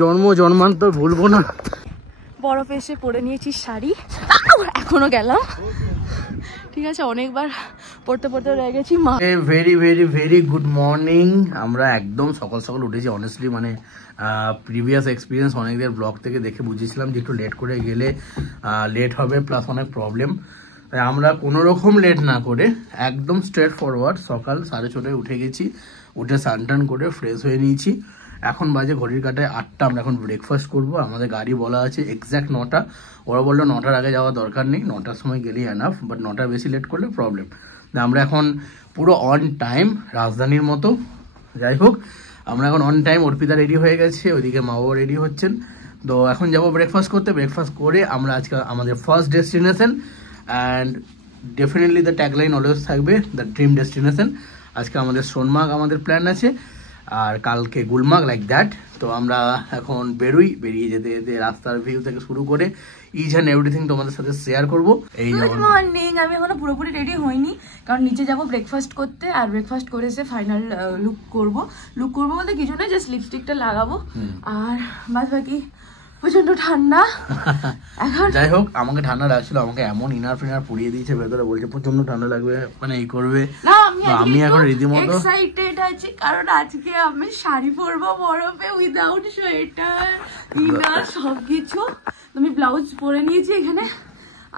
জন্ম জন্মান্তর ভুলবো না। বরফে এসে পরে নিয়েছি শাড়ি, এখনো গেলাম, ঠিক আছে, অনেকবার পড়তে পড়তে রয়ে গেছি। Very very very good morning. আমরা একদম সকাল সকাল উঠেছি। অনেস্টলি মানে প্রিভিয়াস এক্সপিরিয়েন্স অনেকদের ব্লগ থেকে দেখে বুঝেছিলাম যে একটু লেট করে গেলে লেট হবে, প্লাস অনেক প্রবলেম। তাই আমরা কোনো রকম লেট না করে একদম স্ট্রেট ফরওয়ার্ড সকাল 6:30 উঠে গেছি। উঠে স্নান টান করে ফ্রেশ হয়ে নিয়েছি। এখন বাজে ঘড়ির কাটায় 8টা। আমরা এখন ব্রেকফাস্ট করব। আমাদের গাড়ি বলা আছে এক্স্যাক্ট 9টা। ওরা বললো 9টার আগে যাওয়া দরকার নেই, 9টার সময় গেলেই এনাফ, বাট 9টার বেশি লেট করলে প্রবলেম। আমরা এখন পুরো অন টাইম, রাজধানীর মতো। যাই হোক, আমরা এখন অন টাইম। অর্পিতা রেডি হয়ে গেছে, ওইদিকে মা বাবা রেডি হচ্ছেন। তো এখন যাবো ব্রেকফাস্ট করতে। ব্রেকফাস্ট করে আমরা আজকে আমাদের first destination, and definitely the tagline always থাকবে দ্য ড্রিম ডেস্টিনেশন। আজকে আমাদের সোনমার্গ আমাদের প্ল্যান আছে, আর কালকে গুলমার্গ, লাইক দ্যাট। তো আমরা এখন বেরিয়ে যেতে যেতে রাস্তার ভিউ থেকে শুরু করে ইচ অ্যান্ড এভরিথিং তোমাদের সাথে শেয়ার করবো। এই গুড মর্নিং। আমি এখনো পুরোপুরি রেডি হইনি, কারণ নিচে যাবো ব্রেকফাস্ট করতে, আর ব্রেকফাস্ট করে এসে ফাইনাল লুক করবো বলতে কিছু না, জাস্ট লিপস্টিকটা লাগাবো, আর বাদ বাকি প্রচন্ড ঠান্ডা এখন। যাই হোক, আমাকে ঠান্ডা লাগছিল, আমাকে এমন ইনার ফিনার পুড়িয়ে দিয়েছে ভেতরে, বলছে প্রচন্ড ঠান্ডা লাগবে, মানে এই করবে। আমি এখন রীতিমতো এক্সাইটেড আছি, কারণ আজকে আমি শাড়ি পরবো বরফে, উইদাউট সোয়েটার, ইনার সবকিছু। আমি ব্লাউজ পরে নিয়েছি এখানে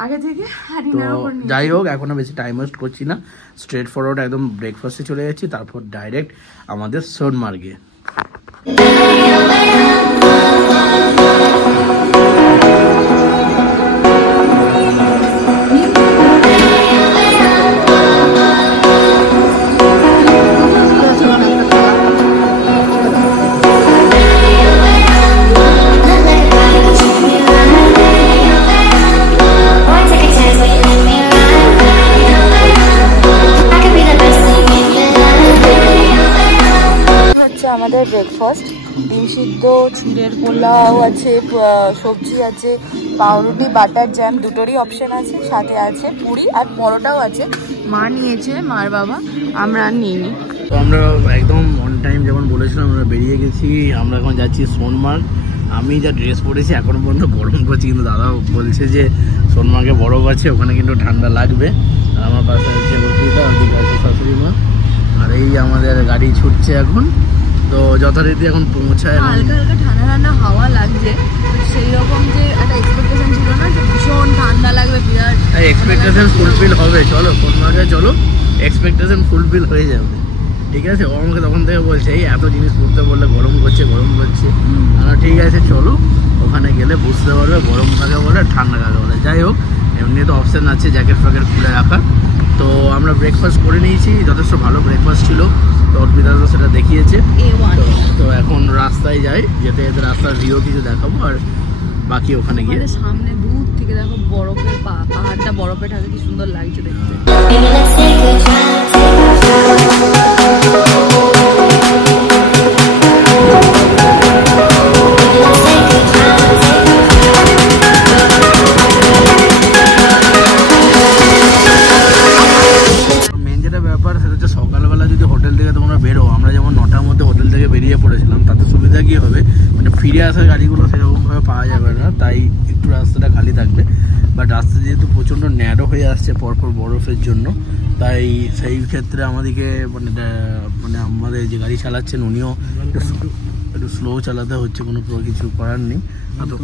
আগে থেকে। যাই হোক, এখনো বেশি টাইম ওয়েস্ট করছি না, স্ট্রেট ফরওয়ার্ড একদম ব্রেকফাস্টে চলে যাচ্ছি, তারপর ডাইরেক্ট আমাদের সোনমার্গে। আমাদের ব্রেকফাস্ট ডিম সিদ্ধ, চিড়ের পোলাও আছে, সবজি আছে, পাউরুটি, বাটার জ্যাম, দুটোরই অপশন আছে, সাথে আছে পুরি আর পরোটাও আছে। মা নিয়েছে, মার বাবা, আমরা আর নিইনি। তো আমরা একদম অন টাইম যেমন বলেছিলাম আমরা বেরিয়ে গেছি। আমরা এখন যাচ্ছি সোনমার্গ। আমি যা ড্রেস পরেছি এখনো পর্যন্ত গরম করছি, কিন্তু দাদা বলছে যে সোনমার্গে বরফ আছে, ওখানে কিন্তু ঠান্ডা লাগবে। আর আমার পাশে আছে অর্পিতা, ওদিকে আছে শাশুড়ি মা, আর এই আমাদের গাড়ি ছুটছে এখন। তো যথারীতি এখন পৌঁছায়, হালকা হালকা ঠান্ডা ঠান্ডা হাওয়া লাগছে, সেই রকম যে একটা এক্সপেকটেশন ছিল না যে ভীষণ ঠান্ডা লাগবে, বিরাট এক্সপেকটেশন ফুলফিল হবে। চলো সোনমার্গে চলো, এক্সপেকটেশন ফুলফিল হয়ে যাবে, ঠিক আছে। ও আমাকে তখন থেকে বলছে এই এত জিনিস পড়তে বললে গরম করছে। ঠিক আছে চলো, ওখানে গেলে বুঝতে পারবে গরম কাকে বলে ঠান্ডা কাকে বলে। যাই হোক, এমনি তো অপশান আছে জ্যাকেট ফ্যাকেট খুলে রাখার। তো আমরা ব্রেকফাস্ট করে নিয়েছি, যথেষ্ট ভালো ব্রেকফাস্ট ছিল, তো অর্পিতা সেটা দেখিয়েছে। তো এখন রাস্তায় যাই, যেতে যেতে রাস্তার ভিউ কিছু দেখাবো, আর বাকি ওখানে গিয়ে সামনে দূর থেকে দেখো বরফের পাহাড়টা বরফে ঢাকা, কি সুন্দর লাগছে দেখতে। সকালবেলা যদি হোটেল থেকে তোমরা বেরো, আমরা যেমন 9টার মধ্যে হোটেল থেকে বেরিয়ে পড়েছিলাম, তাতে সুবিধা কি হবে, মানে ফিরে আসার গাড়িগুলো সেরকমভাবে পাওয়া যাবে না, তাই একটু রাস্তাটা খালি থাকবে। বাট রাস্তা যেহেতু প্রচণ্ড ন্যারো হয়ে আসছে পরপর বরফের জন্য, তাই সেই ক্ষেত্রে আমাদেরকে মানে আমাদের যে গাড়ি চালাচ্ছেন উনিও একটু স্লো চালাতে হচ্ছে, কোনো কিছু করার নেই। তো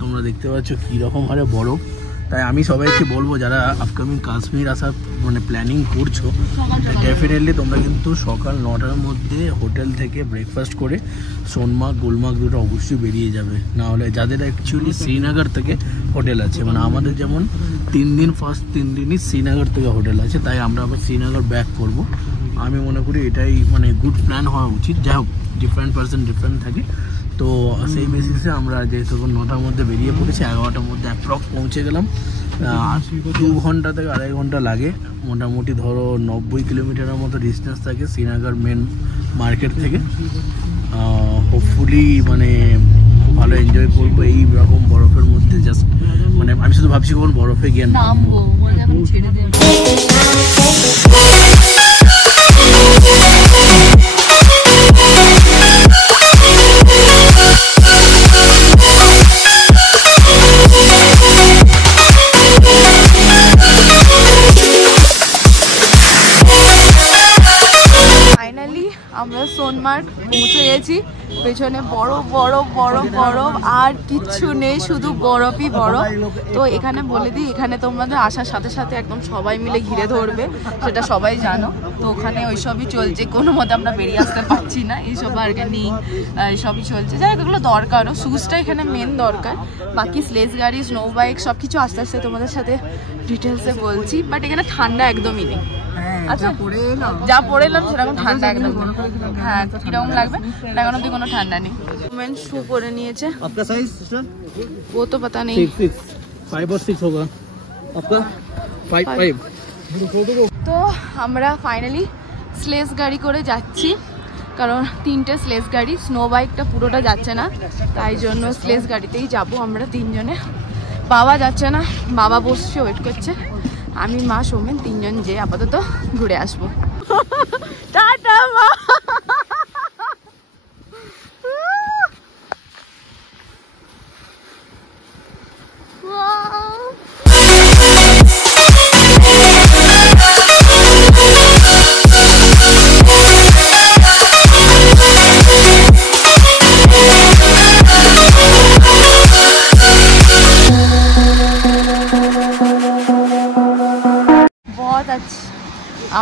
তোমরা দেখতে পাচ্ছ কীরকম হারে বরফ। তাই আমি সবাইকে বলবো যারা আপকামিং কাশ্মীর আসার মানে প্ল্যানিং করছো, ডেফিনেটলি তোমরা কিন্তু সকাল 9টার মধ্যে হোটেল থেকে ব্রেকফাস্ট করে সোনমার্গ গুলমার্গ দুটো অবশ্যই বেরিয়ে যাবে। না হলে যাদের অ্যাকচুয়ালি শ্রীনগর থেকে হোটেল আছে, মানে আমাদের যেমন 3 দিন, ফার্স্ট 3 দিনই শ্রীনগর থেকে হোটেল আছে, তাই আমরা আবার শ্রীনগর ব্যাক করব। আমি মনে করি এটাই মানে গুড প্ল্যান হওয়া উচিত। যাই হোক, ডিফারেন্ট পার্সন ডিফারেন্ট থাকে, তো সেই বেসিসে আমরা যেহেতু 9টার মধ্যে বেরিয়ে পড়েছি, 11টার মধ্যে অ্যাপ্রক্স পৌঁছে গেলাম। 2 ঘন্টা থেকে 2.5 ঘন্টা লাগে মোটামুটি। ধরো 90 কিলোমিটারের মতো ডিস্টেন্স থাকে শ্রীনগর মেন মার্কেট থেকে। হোপফুলি মানে খুব ভালো এনজয় করবো এই রকম বরফের মধ্যে। জাস্ট মানে আমি শুধু ভাবছি কখন বরফে গিয়ে নামবো। গেছি, পেছনে বড় বড় বড় বরফ আর কিচ্ছু নেই, শুধু বরফই বরফ। তো এখানে বলে দিই, এখানে তোমাদের আসার সাথে সাথে একদম সবাই মিলে ঘিরে ধরবে, সেটা সবাই জানো। তো ওখানে ওইসবই চলছে, কোনো মতে আমরা বেরিয়ে আসতে পারছি না, এইসব বার্গেনিং এইসবই চলছে। যাই হোক, এগুলো দরকারও, শুজটা এখানে মেন দরকার। বাকি স্লেজ গাড়ি, স্নো বাইক সব কিছু আস্তে আস্তে তোমাদের সাথে ডিটেলসে বলছি। বাট এখানে ঠান্ডা একদমই নেই। আচ্ছা, যা পরে এলাম সেরকম ঠান্ডা একদম। হ্যাঁ, কিরকম লাগবে? এখন অব্দি কোনো ঠান্ডা নেই। মেন শু পরে নিয়েছে। आपका साइज सिस्टर? वो तो पता नहीं। 5 और 6 होगा आपका 5। তো আমরা ফাইনালি স্লেজ গাড়ি করে যাচ্ছি, কারণ 3টে স্লেজ গাড়ি, স্নো বাইকটা পুরোটা যাচ্ছে না, তাই জন্য স্লেজ গাড়িতেই যাব আমরা 3 জনে। বাবা যাচ্ছে না, বাবা বসছে ওয়েট করছে। আমি, মা, সৌমেন 3 জন যে আপাতত ঘুরে আসবো। টাটা মা।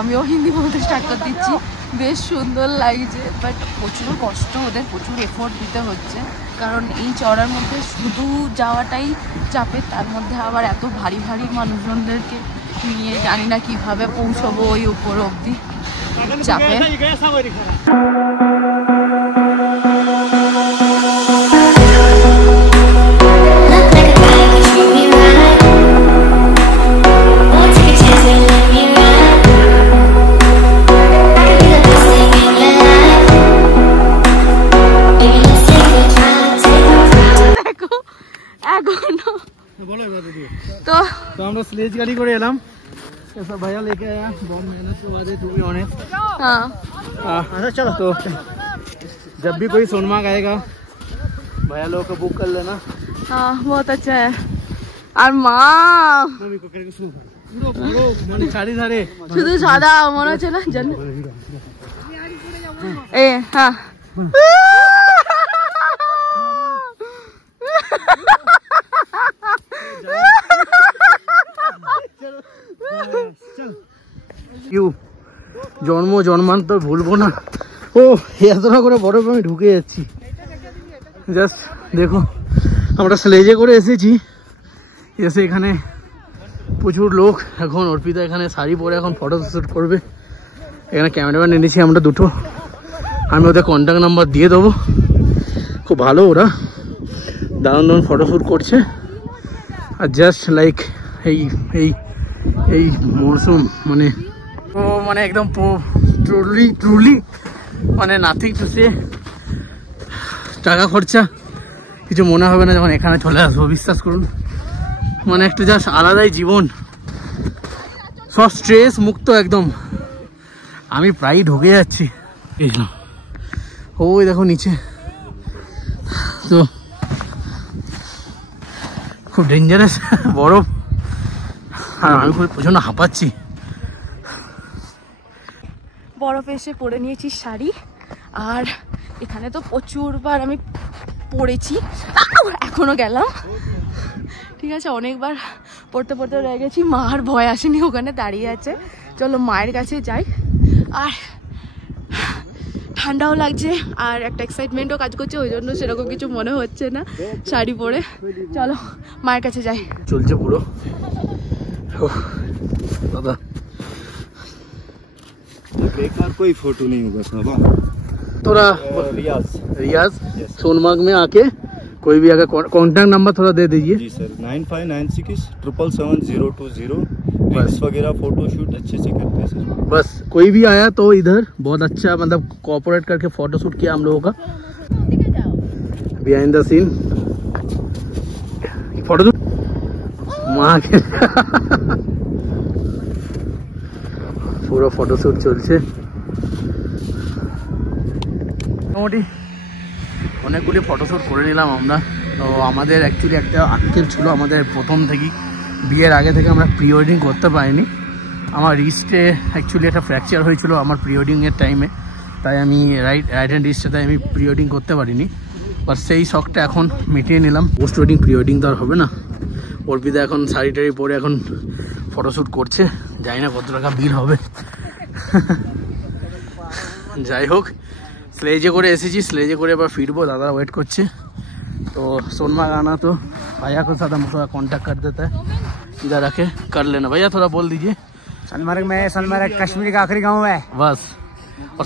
আমিও হিন্দি বলতে স্টার্ট করে দিচ্ছি। বেশ সুন্দর লাগছে, বাট প্রচুর কষ্ট, ওদের প্রচুর এফোর্ট দিতে হচ্ছে, কারণ এই চড়ার মধ্যে শুধু যাওয়াটাই চাপের, তার মধ্যে আবার এত ভারী ভারী মানুষজনদেরকে নিয়ে জানি না কিভাবে পৌঁছবো ওই উপর অবধি, চাপে। तो हम स्लेज गाड़ी করে এলাম, ऐसा भैया लेके आया, बहुत मेहनत के बाद है, टू बी ऑनेस्ट। हाँ, अच्छा चलो। तो जब भी कोई सोनमार्ग आएगा भैया लोग को बुक कर लेना। हाँ, बहुत अच्छा है। और মা শাড়ি ধারে শুধু সাদা মনে হচ্ছে না, জানো? এ হ্যাঁ, জন্ম জন্মান্তর ভুলবো না। ও এতটা করে বরফ আমি ঢুকে যাচ্ছি। জাস্ট দেখো, আমরা স্লেজে করে এসেছি, এসে এখানে প্রচুর লোক। এখন অর্পিতা এখানে শাড়ি পরে এখন ফটো শ্যুট করবে। এখানে ক্যামেরাম্যান এনেছি আমরা 2টো, আমি ওদের কন্ট্যাক্ট নাম্বার দিয়ে দেবো। খুব ভালো, ওরা দারুণ দারুণ ফটোশ্যুট করছে। আর জাস্ট লাইক এই এই এই মরশুম মানে মানে একদম ট্রুলি মানে নাথিং টু সে। টাকা খরচা কিছু মনে হবে না যখন এখানে চলে আসবো, বিশ্বাস করুন। মানে একটা জাস্ট আলাদাই জীবন, সব স্ট্রেস মুক্ত একদম। আমি প্রায় ঢুকে যাচ্ছি। ওই দেখো নিচে, তো খুব ডেঞ্জারাস বরফ, আর আমি খুব প্রচন্ড হাঁপাচ্ছি। বরফে এসে পরে নিয়েছি শাড়ি, আর এখানে তো প্রচুরবার আমি পরেছি, এখনো গেলাম। ঠিক আছে, অনেকবার পড়তে পড়তে রয়ে গেছি। মার ভয় আসেনি, ওখানে দাঁড়িয়ে আছে। চলো মায়ের কাছে যাই। আর ঠান্ডাও লাগছে, আর একটা এক্সাইটমেন্টও কাজ করছে, ওই জন্য সেরকম কিছু মনে হচ্ছে না শাড়ি পরে। চলো মায়ের কাছে যাই। চলছে পুরো দাদা, बेकार कोई फोटो नहीं होगा साहब। थोड़ा रियाज सोनमार्ग में आके कोई भी अगर कॉन्टैक्ट नंबर थोड़ा दे दीजिए। जी सर, 9596777020। रील्स वगैरह फोटो शूट अच्छे से करते हैं सर। बस कोई भी आया तो इधर बहुत अच्छा मतलब कोऑपरेट करके फोटो शूट किया हम लोगों का, behind the scene photo shoot माँ के পুরো ফটোশ্যুট চলছে। মোটামুটি অনেকগুলি ফটোশ্যুট করে নিলাম আমরা। তো আমাদের অ্যাকচুয়ালি একটা আঙ্কেল ছিল আমাদের প্রথম থেকেই, বিয়ের আগে থেকে আমরা প্রি ওয়েডিং করতে পারিনি। আমার রিস্টে অ্যাকচুয়ালি একটা ফ্র্যাকচার হয়েছিল আমার প্রি ওয়েডিংয়ের টাইমে, তাই আমি রাইট হ্যান্ড রিস্টে তাই আমি প্রি ওয়েডিং করতে পারিনি, বাট সেই শখটা এখন মিটিয়ে নিলাম। পোস্ট ওয়েডিং প্রি ওয়েডিং তো আর হবে না। অর্পিতা এখন শাড়ি টাড়ি পরে এখন ফটোশ্যুট করছে, জানি না কত টাকা বিল হবে। যাই হোক, স্লেজে করে এসেছি, স্লেজে করে এবার ফিরবো, দাদা ওয়েট করছে। तो सोनमार्ग आना तो भैया को साथ हम थोड़ा कांटेक्ट कर देता है, इधर आके कर लेना। भैया थोड़ा बोल दीजिए। सोनमार्ग में, सोनमार्ग कश्मीर का आखिरी गांव है बस। और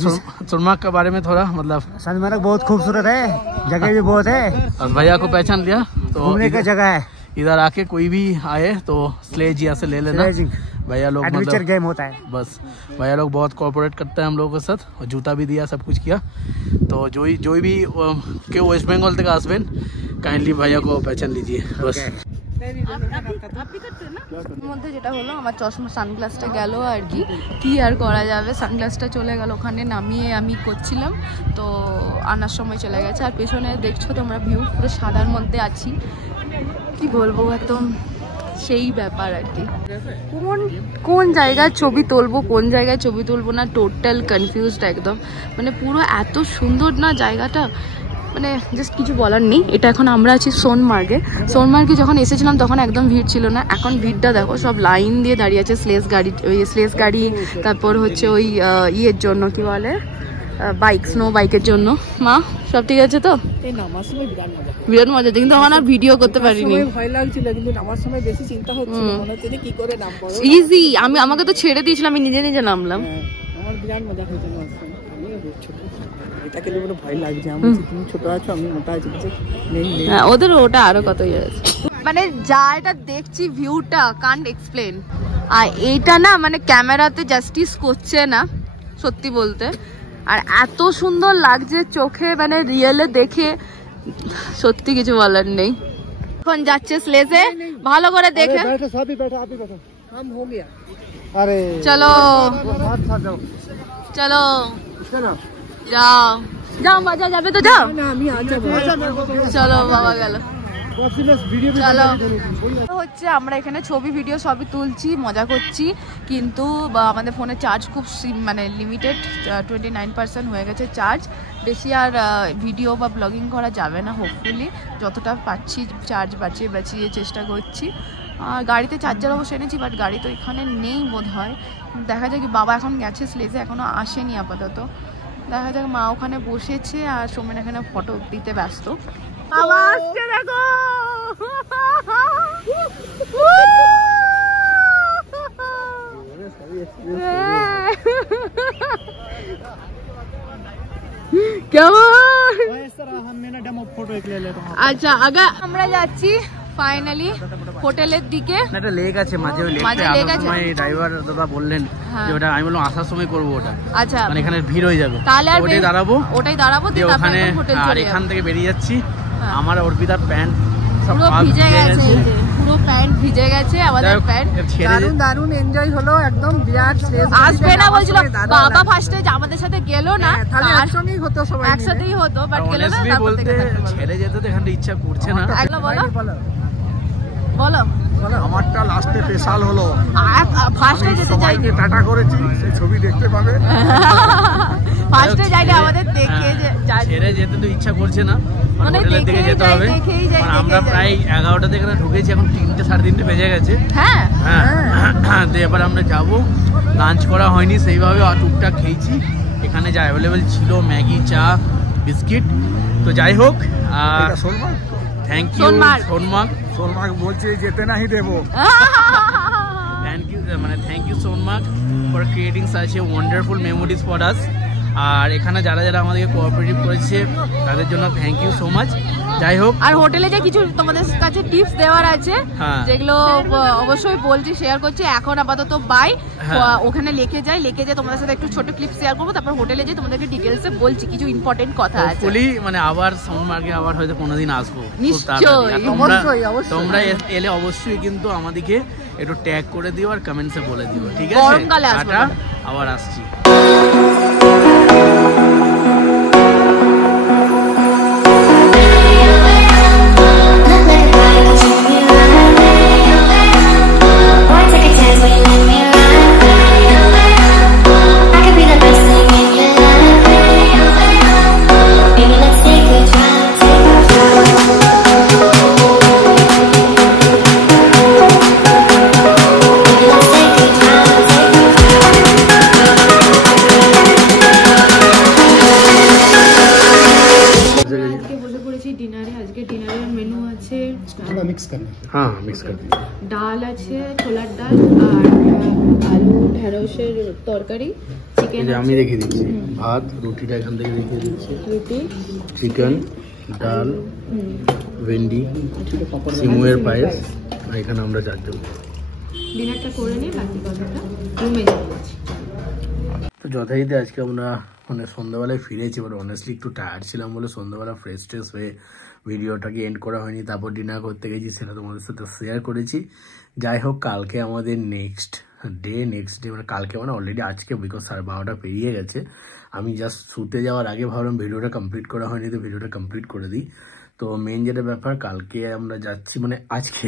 सोनमार्ग के बारे में थोड़ा मतलब सोनमार्ग बहुत खूबसूरत है, जगह भी बहुत है। और भैया को पहचान लिया तो घूमने का जगह है, इधर आके कोई भी आए तो स्लेज यहाँ से ले लेना। भैया लोग एडवेंचर गेम होता है बस। भैया लोग बहुत कोऑपरेट करते हैं हम लोगों के साथ, और जूता भी दिया, सब कुछ किया। तो जो भी के वेस्ट बंगाल तक आसबेन काइंडली भैया को पहचान लीजिए बस। মধ্যে যেটা হলো আমার চশমা সানগ্লাসটা গেল আর কি আর করা যাবে, সানগ্লাসটা চলে গেল, ওখানে নামিয়ে আমি করছিলাম তো আনার সময় চলে গেছে। আর পেছনে দেখছো তোমরা ভিউ, পুরো সাদার মধ্যে আছি, কি বলবো একদম সেই ব্যাপার আর কি। কোন জায়গায় ছবি তুলবো কোন জায়গায় ছবি তুলবো না টোটাল কনফিউজড একদম, মানে পুরো এত সুন্দর না জায়গাটা, মানে জাস্ট কিছু বলার নেই। এটা এখন আমরা আছি সোনমার্গে। সোনমার্গে যখন এসেছিলাম তখন একদম ভিড় ছিল না, এখন ভিড়টা দেখো, সব লাইন দিয়ে দাঁড়িয়ে আছে স্লেজ গাড়ি, তারপর হচ্ছে ওই ইয়ের জন্য কি বলে বাইক, স্নো বাইকের জন্য। মা সব ঠিক আছে তো? বিরাট মজা, কিন্তু আমার আর ভিডিও করতে পারিনি, ভয় লাগছিল, কিন্তু নামার সময় বেশি চিন্তা হচ্ছিল, মনে হচ্ছে কি করে নামবো। ইজি, আমাকে তো ছেড়ে দিয়েছিলাম, আমি নিজে নিজে নামলাম। আমার বিরাট মজা হয়েছে নামার সময়। আমি ছোট, এটাকে বলে ভয় লাগছে, আমি তুমি ছোট আছো আমি মোটা আছি, হ্যাঁ ওদের ওটা আরো কত ইয়ে আছে, মানে যা এটা দেখছি ভিউটা কান্ট এক্সপ্লেন। আর এইটা না মানে ক্যামেরাতে জাস্টিস করছে না সত্যি বলতে, আর এত সুন্দর লাগছে চোখে, মানে রিয়েলে দেখে সত্যি কিছু বলার নেই। এখন যাচ্ছে স্লেজে, ভালো করে দেখে চলো চলো যাও যাও, মজা যাবে তো যাও, চলো বাবা গেল। চলো হচ্ছে আমরা এখানে ছবি ভিডিও সবই তুলছি, মজা করছি, কিন্তু আমাদের ফোনে চার্জ খুব মানে লিমিটেড, 29% হয়ে গেছে চার্জ, বেশি আর ভিডিও বা ব্লগিং করা যাবে না। হোপফুলি যতটা পাচ্ছি চার্জ বাঁচিয়ে চেষ্টা করছি। আর গাড়িতে চার্জার অবশ্য এনেছি, বাট গাড়ি তো এখানে নেই বোধ হয়, দেখা যায় কি বাবা এখন গেছে স্লেজে, এখনও আসেনি আপাতত, দেখা যাক। মা ওখানে বসেছে আর সোমেন এখানে ফটো দিতে ব্যস্ত। বাবা আসছে দেখো, আচ্ছা আগে আমরা যাচ্ছি ফাইনালি হোটেলের দিকে। একটা লেক আছে মাঝে, ওই লেকটা সময় ড্রাইভার দাদা বললেন যে ওটা, আমি বললাম আসার সময় করবো ওটা, আচ্ছা মানে এখানে ভিড় হয়ে যাবে, তাহলে আর ওটাই দাঁড়াবো দিয়ে ওখানে। আর এখান থেকে বেরিয়ে যাচ্ছি, আমার অর্পিতার প্যান্ট সব ভিজে গেছে, পুরো প্যান্ট ভিজে গেছে আমাদের প্যান্ট। দারুণ এনজয় হলো একদম, বিরাট। আসবে না বলছিল বাবা, ফার্স্টে আমাদের সাথে গেল না, তাহলে একসঙ্গেই হতো, সবাই একসাথেই হতো, বাট গেল না। বলতে ছেড়ে যেতে তো এখানে ইচ্ছা করছে না। একলা বলো আমারটা লাস্টে স্পেশাল হলো, ফার্স্টে যেতে চাই, টাটা করেছি, সেই ছবি দেখতে পাবে। ফার্স্টে যাইনি আমাদের দেখে যে ছেড়ে যেতে তো ইচ্ছা করছে না, হোটেলের দিকে যেতে হবে। আমরা প্রায় 11টা থেকে ঢুকেছি, এখন 3টে 3:30 বেজে গেছে। হ্যাঁ হ্যাঁ, তো এবার আমরা যাবো। লাঞ্চ করা হয়নি সেইভাবে, টুকটাক খেয়েছি, এখানে যা অ্যাভেলেবেল ছিল ম্যাগি, চা, বিস্কিট। তো যাই হোক, থ্যাংক ইউ সোনমার্গ বলছে যেতে নাহি দেবো। Thank you Sonamarg for creating such a wonderful memories for us. আর এখানে যারা আমাদেরকে কোঅপারেটিভ করেছে তাদের জন্য থ্যাংক ইউ সো মাচ। যাই হোক, আর হোটেলে যে কিছু তোমাদের কাছে টিপস দেওয়ার আছে, যেগুলো অবশ্যই বলছি, শেয়ার করছি। এখন আপাতত বাই, ওখানে লেকে যাই তোমাদের সাথে একটু ছোট ক্লিপ শেয়ার করবো, তারপর হোটেলে যাই তোমাদেরকে ডিটেলসে বলছি কিছু ইম্পর্টেন্ট কথা আছে। মানে আবার সোনমার্গে আবার হয়তো কোনোদিন আসবো নিশ্চয়ই, তোমরা এলে অবশ্যই কিন্তু আমাদেরকে একটু ট্যাগ করে দিও আর কমেন্টসে বলে দিও, ঠিক আছে? গরমকালে আবার আসছি। I could be the best thing in your life. ডিনারে, আজকে ডিনারের মেনু আছে হ্যাঁ মিক্স করে দিই। ডাল আছে, ছোলার ডাল আর আলু ঢেঁড়সের তরকারি, চিকেন আমি রেখে দিচ্ছি, ভাত রুটিটা এখান থেকে রেখে দিচ্ছি, রুটি, চিকেন, ডাল, ভেন্ডি, সিমুয়ের পায়েস, আর এখানে আমরা চারজন। ডিনারটা করে নিয়ে বাকি কথাটা রুমে যাচ্ছি। তো যথারীতি আজকে আমরা মানে সন্ধ্যাবেলায় ফিরেছি, বাট অনেস্টলি একটু টায়ার্ড ছিলাম বলে সন্ধ্যাবেলা ফ্রেশ ট্রেশ হয়ে ভিডিওটাকে এন্ড করা হয়নি। তারপর ডিনার করতে গেছি, সেটা তোমাদের সাথে শেয়ার করেছি। যাই হোক, কালকে আমাদের নেক্সট ডে মানে কালকে মানে অলরেডি আজকে, বিকজ 12:30 পেরিয়ে গেছে। আমি জাস্ট শুতে যাওয়ার আগে ভাবলাম ভিডিওটা কমপ্লিট করা হয়নি, তো ভিডিওটা কমপ্লিট করে দিই। তো মেন যেটা ব্যাপার, কালকে আমরা যাচ্ছি মানে আজকে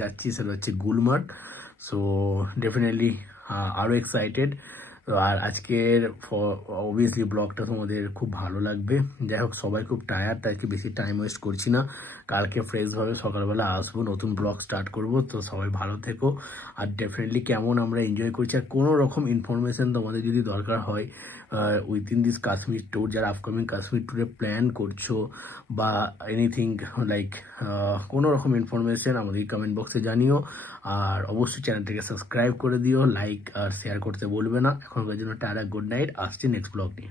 যাচ্ছি, সেটা হচ্ছে গুলমার্গ। সো ডেফিনেটলি আরও এক্সাইটেড। তো আর আজকের অবভিয়াসলি ব্লগটা তোমাদের খুব ভালো লাগবে। যাই হোক, সবাই খুব টায়ার্ড, তাই বেশি টাইম ওয়েস্ট করছি না। কালকে ফ্রেশভাবে সকালবেলা আসবো, নতুন ব্লগ স্টার্ট করব। তো সবাই ভালো থেকো। আর ডেফিনেটলি কেমন আমরা এনজয় করছি, আর কোনো রকম ইনফরমেশন তোমাদের যদি দরকার হয় উইদিন দিস কাশ্মীর ট্যুর, যারা আপকামিং কাশ্মীর ট্যুরে প্ল্যান করছো বা এনিথিং লাইক কোনো রকম ইনফরমেশন আমাদের কমেন্ট বক্সে জানিও। আর অবশ্যই চ্যানেলটাকে সাবস্ক্রাইব করে দিও, লাইক আর শেয়ার করতে বলবে না। এখনকার জন্য টাটা, গুড নাইট, আসছি নেক্সট ব্লগ নিয়ে।